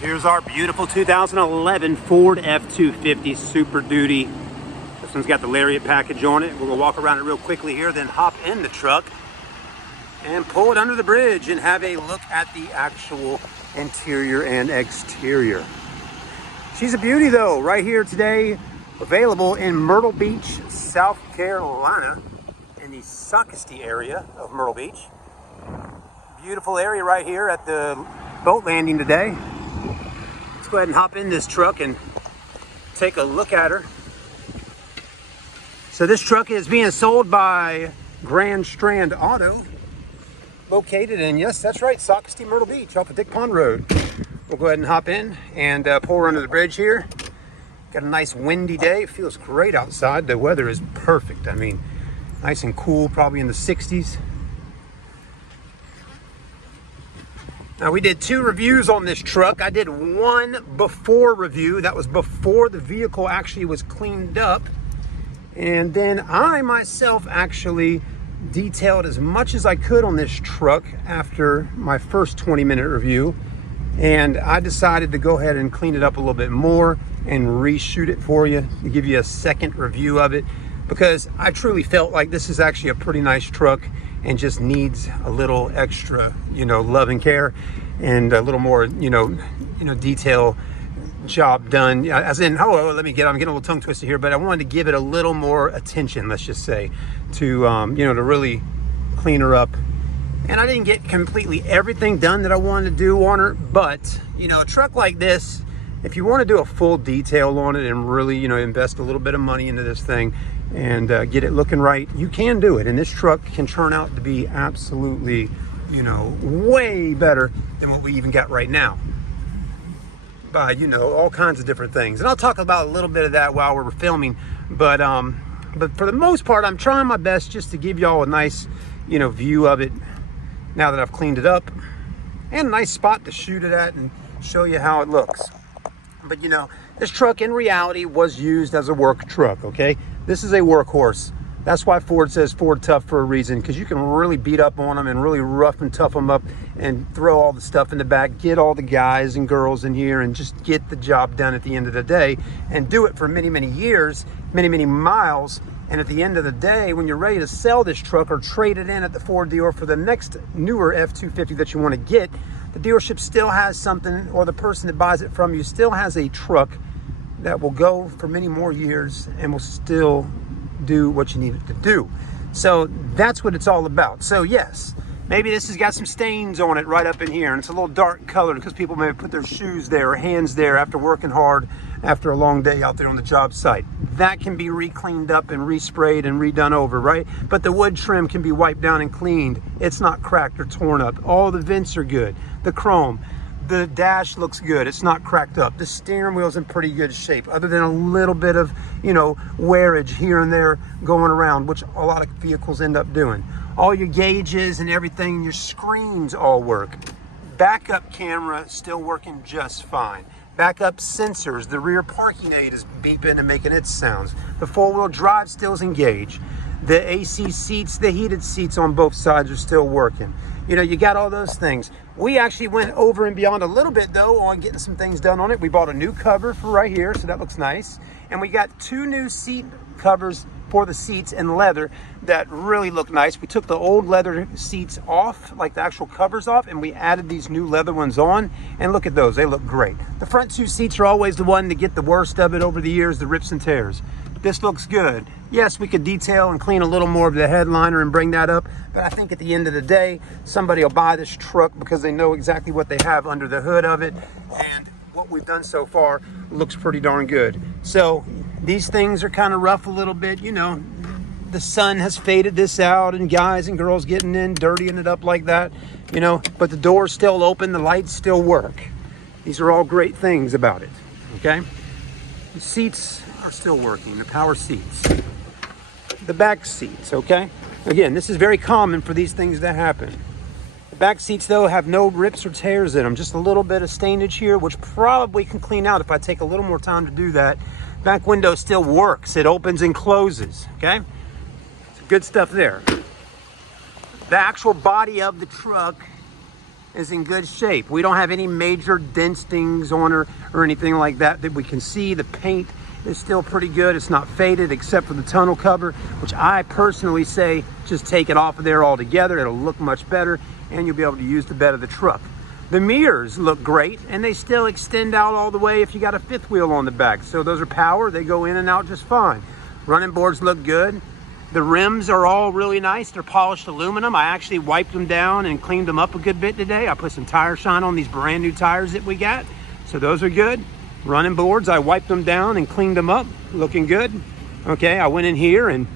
Here's our beautiful 2011 Ford F250 Super Duty. This one's got the Lariat package on it. We're gonna walk around it real quickly here, then hop in the truck and pull it under the bridge and have a look at the actual interior and exterior. She's a beauty though, right here today, available in Myrtle Beach, South Carolina, in the Socastee area of Myrtle Beach. Beautiful area right here at the boat landing today. Let's go ahead and hop in this truck and take a look at her. So this truck is being sold by Grand Strand Auto, located in, yes, that's right, Socastee, Myrtle Beach, off of Dick Pond Road. We'll go ahead and hop in and pull her under the bridge here. Got a nice windy day. It feels great outside. The weather is perfect. I mean, nice and cool, probably in the 60s. Now, we did 2 reviews on this truck. I did one before review. That was before the vehicle actually was cleaned up. And then I myself actually detailed as much as I could on this truck after my first 20-minute review. And I decided to go ahead and clean it up a little bit more and reshoot it for you to give you a second review of it, because I truly felt like this is actually a pretty nice truck and just needs a little extra, love and care and a little more, detail job done. As in, I'm getting a little tongue twisted here, but I wanted to give it a little more attention, let's just say, to, to really clean her up. And I didn't get completely everything done that I wanted to do on her, but, a truck like this, if you want to do a full detail on it and really, invest a little bit of money into this thing and get it looking right, you can do it. And this truck can turn out to be absolutely, way better than what we even got right now by, all kinds of different things. And I'll talk about a little bit of that while we're filming. But for the most part, I'm trying my best just to give y'all a nice, view of it now that I've cleaned it up, and a nice spot to shoot it at and show you how it looks. But this truck in reality was used as a work truck, okay? This is a workhorse. That's why Ford says Ford tough for a reason, because you can really beat up on them and really rough and tough them up and throw all the stuff in the back, get all the guys and girls in here and just get the job done at the end of the day and do it for many, many years, many, many miles. And at the end of the day, when you're ready to sell this truck or trade it in at the Ford dealer for the next newer F250 that you want to get, the dealership still has something, or the person that buys it from you still has a truck that will go for many more years and will still do what you need it to do. So that's what it's all about. So yes, maybe this has got some stains on it right up in here, and it's a little dark colored because people may have put their shoes there or hands there after working hard after a long day out there on the job site. That can be re-cleaned up and resprayed and redone over, right? But the wood trim can be wiped down and cleaned. It's not cracked or torn up. All the vents are good. The chrome, the dash looks good. It's not cracked up. The steering wheel's in pretty good shape, other than a little bit of, wearage here and there going around, which a lot of vehicles end up doing. All your gauges and everything, your screens all work. Backup camera still working just fine. Backup sensors, the rear parking aid is beeping and making its sounds. The 4-wheel drive still is engaged. The AC seats, the heated seats on both sides are still working. You got all those things. We actually went over and beyond a little bit though on getting some things done on it. We bought a new cover for right here, so that looks nice. And we got 2 new seat covers for the seats in leather that really look nice. We took the old leather seats off, like the actual covers off, and we added these new leather ones on, and look at those, they look great. The front 2 seats are always the one to get the worst of it over the years, the rips and tears. This looks good. Yes, we could detail and clean a little more of the headliner and bring that up, but I think at the end of the day, somebody will buy this truck because they know exactly what they have under the hood of it, and what we've done so far looks pretty darn good. So these things are kind of rough a little bit, the sun has faded this out and guys and girls getting in, dirtying it up like that, but the door's still open, the lights still work. These are all great things about it, okay? The seats are still working, the power seats. The back seats, okay? Again, this is very common for these things to happen. The back seats, though, have no rips or tears in them, just a little bit of stainage here, which probably can clean out if I take a little more time to do that. Back window still works. It opens and closes, okay? Good stuff there. The actual body of the truck is in good shape. We don't have any major dentings on her or anything like that we can see. The paint is still pretty good. It's not faded except for the tonneau cover, which I personally say just take it off of there altogether. It'll look much better and you'll be able to use the bed of the truck. The mirrors look great and they still extend out all the way if you got a fifth wheel on the back. So those are power, they go in and out just fine. Running boards look good. The rims are all really nice. They're polished aluminum. I actually wiped them down and cleaned them up a good bit today. I put some tire shine on these brand new tires that we got. So those are good. Running boards, I wiped them down and cleaned them up, looking good. Okay, I went in here and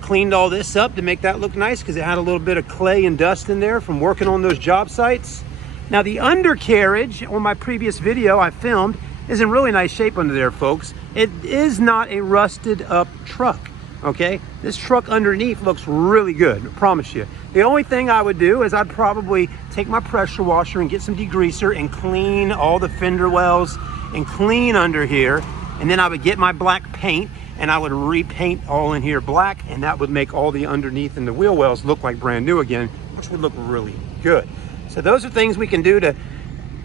cleaned all this up to make that look nice because it had a little bit of clay and dust in there from working on those job sites. Now the undercarriage on my previous video I filmed is in really nice shape under there, folks. It is not a rusted up truck, okay? This truck underneath looks really good, I promise you. The only thing I would do is I'd probably take my pressure washer and get some degreaser and clean all the fender wells and clean under here. And then I would get my black paint and I would repaint all in here black, and that would make all the underneath and the wheel wells look like brand new again, which would look really good. So those are things we can do to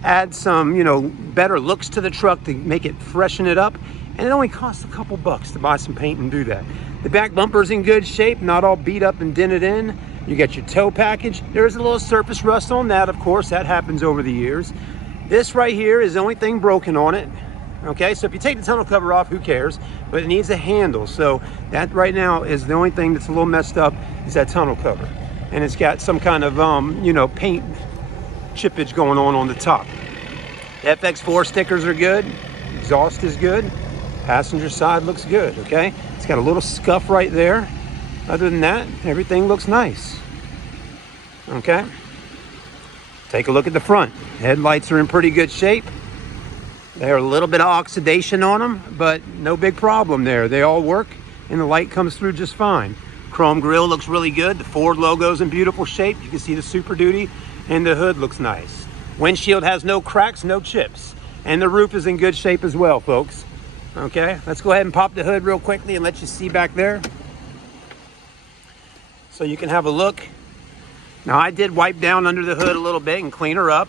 add some, you know, better looks to the truck to make it freshen it up. And it only costs a couple bucks to buy some paint and do that. The back bumper's in good shape, not all beat up and dented in. You got your tow package. There's a little surface rust on that, of course, that happens over the years. This right here is the only thing broken on it. Okay, so if you take the tonneau cover off, who cares? But it needs a handle. So that right now is the only thing that's a little messed up is that tonneau cover. And it's got some kind of, you know, paint chippage going on the top. FX4 stickers are good. Exhaust is good. Passenger side looks good, okay? It's got a little scuff right there. Other than that, everything looks nice. Okay? Take a look at the front. Headlights are in pretty good shape. There's a little bit of oxidation on them, but no big problem there. They all work and the light comes through just fine. Chrome grille looks really good. The Ford logo's in beautiful shape. You can see the Super Duty and the hood looks nice. Windshield has no cracks, no chips. And the roof is in good shape as well, folks. Okay, let's go ahead and pop the hood real quickly and let you see back there. So you can have a look. Now I did wipe down under the hood a little bit and clean her up.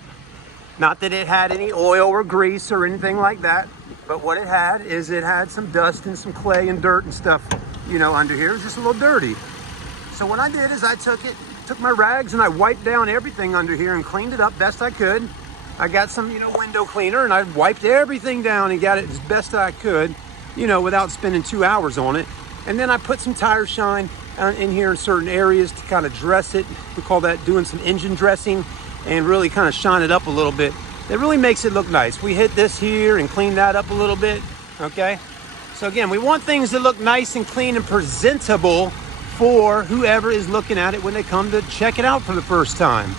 Not that it had any oil or grease or anything like that, but what it had is it had some dust and some clay and dirt and stuff, you know, under here. It was just a little dirty. So what I did is I took my rags and I wiped down everything under here and cleaned it up best I could. I got some, you know, window cleaner and I wiped everything down and got it as best I could, you know, without spending 2 hours on it. And then I put some tire shine in here in certain areas to kind of dress it. We call that doing some engine dressing and really kind of shine it up a little bit. It really makes it look nice. We hit this here and clean that up a little bit, okay? So again, we want things to look nice and clean and presentable for whoever is looking at it when they come to check it out for the first time.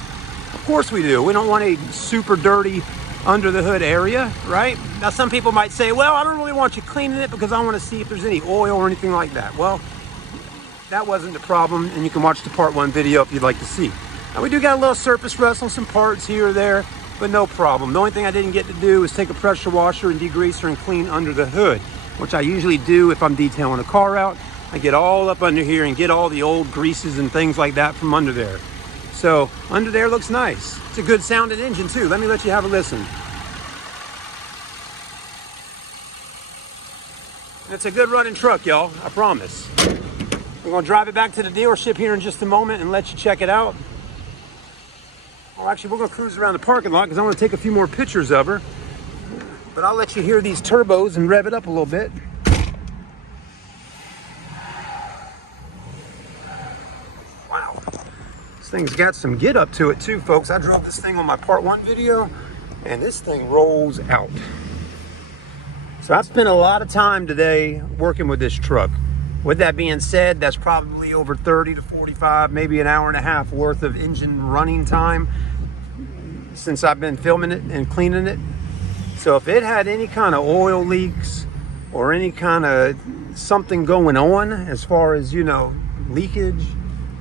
Of course we do. We don't want a super dirty under the hood area, right? Now some people might say, well, I don't really want you cleaning it because I want to see if there's any oil or anything like that. Well, that wasn't the problem, and you can watch the part 1 video if you'd like to see. Now we do got a little surface rust on some parts here or there, but no problem. The only thing I didn't get to do is take a pressure washer and degreaser and clean under the hood, which I usually do if I'm detailing a car out. I get all up under here and get all the old greases and things like that from under there. So under there looks nice. It's a good sounding engine too. Let me let you have a listen. It's a good running truck, y'all, I promise. We're gonna drive it back to the dealership here in just a moment and let you check it out. Well, actually, we're gonna cruise around the parking lot because I want to take a few more pictures of her. But I'll let you hear these turbos and rev it up a little bit. Wow. This thing's got some get up to it too, folks. I drove this thing on my part 1 video and this thing rolls out. So I spent a lot of time today working with this truck. With that being said, that's probably over 30 to 45, maybe an hour and a half worth of engine running time since I've been filming it and cleaning it. So if it had any kind of oil leaks or any kind of something going on as far as, you know, leakage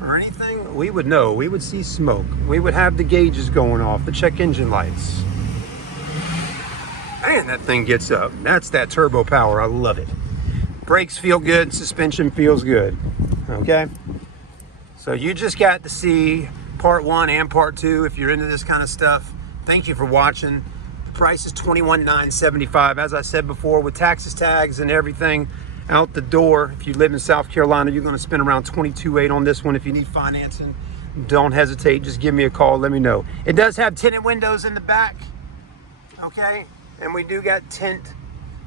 or anything, we would know. We would see smoke. We would have the gauges going off, the check engine lights. Man, that thing gets up. That's that turbo power. I love it. Brakes feel good, suspension feels good, okay? So you just got to see part 1 and part 2 if you're into this kind of stuff. Thank you for watching. The price is $21,975. As I said before, with taxes, tags, and everything out the door, if you live in South Carolina, you're going to spend around $22,800 on this one. If you need financing, don't hesitate. Just give me a call. Let me know. It does have tinted windows in the back. Okay, and we do got tint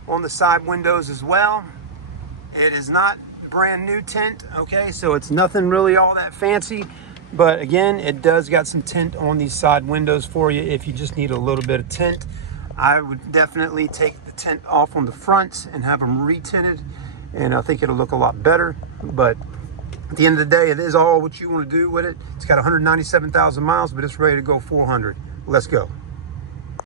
on the side windows as well. It is not brand new tint, okay, so it's nothing really all that fancy, but again, it does got some tint on these side windows for you if you just need a little bit of tint. I would definitely take the tint off on the fronts and have them re-tinted, and I think it'll look a lot better. But at the end of the day, it is all what you want to do with it. It's got 197,000 miles, but it's ready to go 400. Let's go.